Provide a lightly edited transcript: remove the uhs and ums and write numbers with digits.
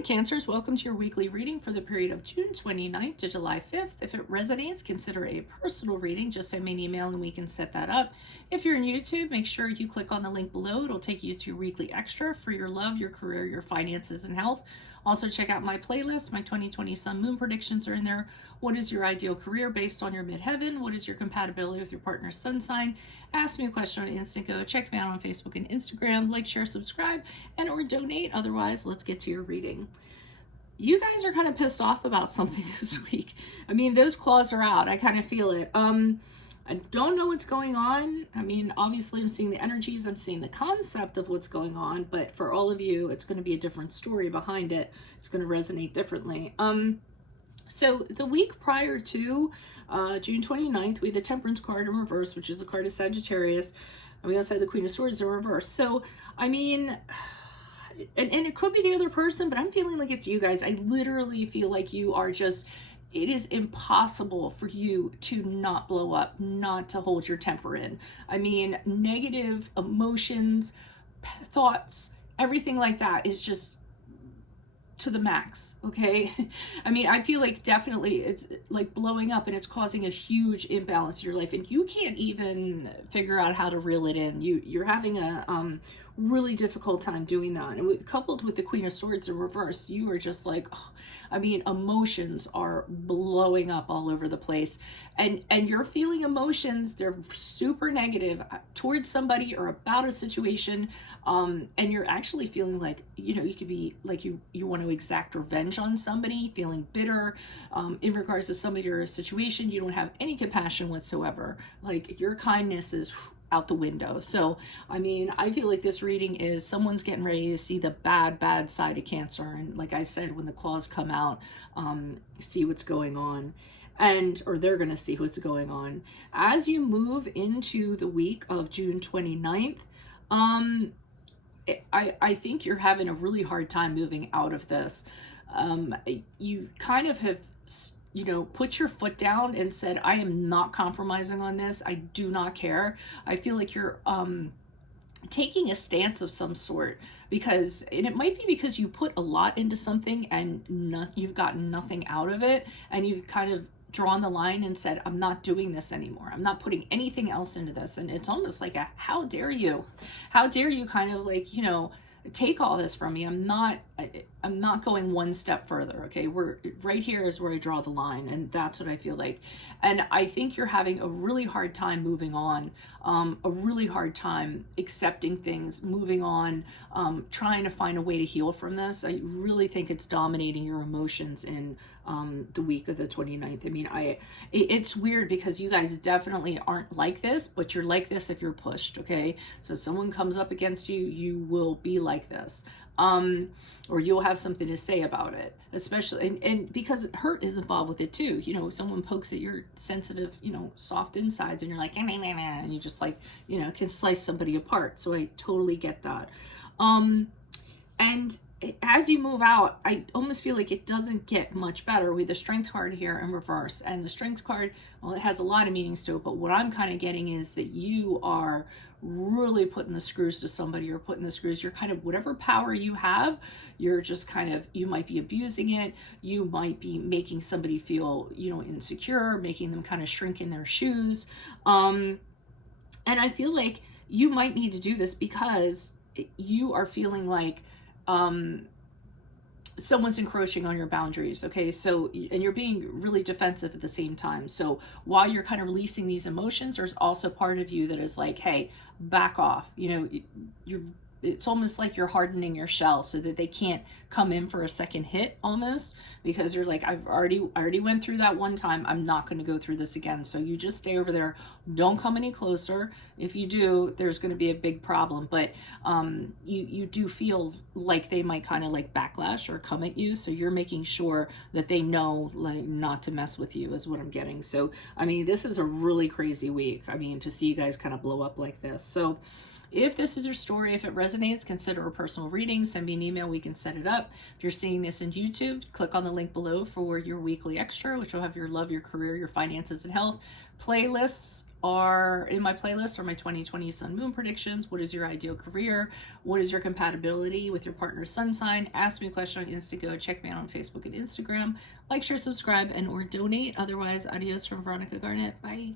Hi Cancers, welcome to your weekly reading for the period of June 29th to July 5th. If it resonates, consider a personal reading. Just send me an email and we can set that up. If you're in YouTube, make sure you click on the link below. It'll take you to your weekly extra for your love, your career, your finances, and health. Also check out my playlist. My 2020 Sun Moon predictions are in there. What is your ideal career based on your midheaven? What is your compatibility with your partner's sun sign? Ask me a question on Instant Go. Check me out on Facebook and Instagram. Like, share, subscribe, and or donate. Otherwise, let's get to your reading. You guys are kind of pissed off about something this week. I mean, those claws are out. I kind of feel it. I don't know what's going on. I mean, obviously I'm seeing the energies, I'm seeing the concept of what's going on, but for all of you, it's going to be a different story behind it. It's going to resonate differently. So the week prior to June 29th, we had the Temperance card in reverse, which is the card of Sagittarius. And we also had the Queen of Swords in reverse. So, I mean, and it could be the other person, but I'm feeling like it's you guys. I literally feel like you are just, it is impossible for you to not blow up, not to hold your temper in. I mean, negative emotions, thoughts, everything like that is just to the max. Okay. I mean, I feel like definitely it's like blowing up and it's causing a huge imbalance in your life and you can't even figure out how to reel it in. You're having a really difficult time doing that. And coupled with the Queen of Swords in reverse, you are just like, oh, I mean, emotions are blowing up all over the place, and you're feeling emotions. They're super negative towards somebody or about a situation, and you're actually feeling like, you know, you could be like you want to exact revenge on somebody, feeling bitter in regards to somebody or a situation. You don't have any compassion whatsoever. Like your kindness is out the window. So, I mean, I feel like this reading is someone's getting ready to see the bad side of Cancer. And like I said, when the claws come out, see what's going on. Or they're going to see what's going on. As you move into the week of June 29th, I think you're having a really hard time moving out of this. You kind of have, you know, put your foot down and said, I am not compromising on this. I do not care. I feel like you're taking a stance of some sort, because, and it might be because you put a lot into something and you've gotten nothing out of it, and you've kind of drawn the line and said, I'm not doing this anymore. I'm not putting anything else into this. And it's almost like a, how dare you kind of like, you know, take all this from me. I'm not going one step further. Okay. We're right here is where I draw the line. And that's what I feel like. And I think you're having a really hard time moving on, a really hard time accepting things, moving on, trying to find a way to heal from this. I really think it's dominating your emotions in the week of the 29th. I mean, it's weird because you guys definitely aren't like this, but you're like this if you're pushed. Okay. So someone comes up against you, you will be like this. Or you'll have something to say about it, especially, and because hurt is involved with it too. You know, someone pokes at your sensitive, you know, soft insides and you're like, and you just like, you know, can slice somebody apart. So I totally get that. And as you move out, I almost feel like it doesn't get much better with the Strength card here in reverse. And the Strength card, well, it has a lot of meanings to it, but what I'm kind of getting is that you are really putting the screws to somebody, or putting the screws, you're kind of, whatever power you have, you're just kind of, you might be abusing it, you might be making somebody feel, you know, insecure, making them kind of shrink in their shoes. And I feel like you might need to do this because you are feeling like someone's encroaching on your boundaries. Okay. So, and you're being really defensive at the same time. So while you're kind of releasing these emotions, there's also part of you that is like, hey, back off. You know, it's almost like you're hardening your shell so that they can't come in for a second hit almost, because you're like, I already went through that one time. I'm not going to go through this again. So you just stay over there. Don't come any closer. If you do, there's going to be a big problem. But you do feel like they might kind of like backlash or come at you. So you're making sure that they know like not to mess with you is what I'm getting. So, I mean, this is a really crazy week. I mean, to see you guys kind of blow up like this. So if this is your story, if it resonates, consider a personal reading. Send me an email. We can set it up. If you're seeing this in YouTube, click on the link below for your weekly extra, which will have your love, your career, your finances, and health. Playlists are in my playlist are my 2020 sun moon predictions. What is your ideal career? What is your compatibility with your partner's sun sign? Ask me a question on Instago. Check me out on Facebook and Instagram. Like, share, subscribe, and or donate. Otherwise, adios from Veronica Garnett. Bye.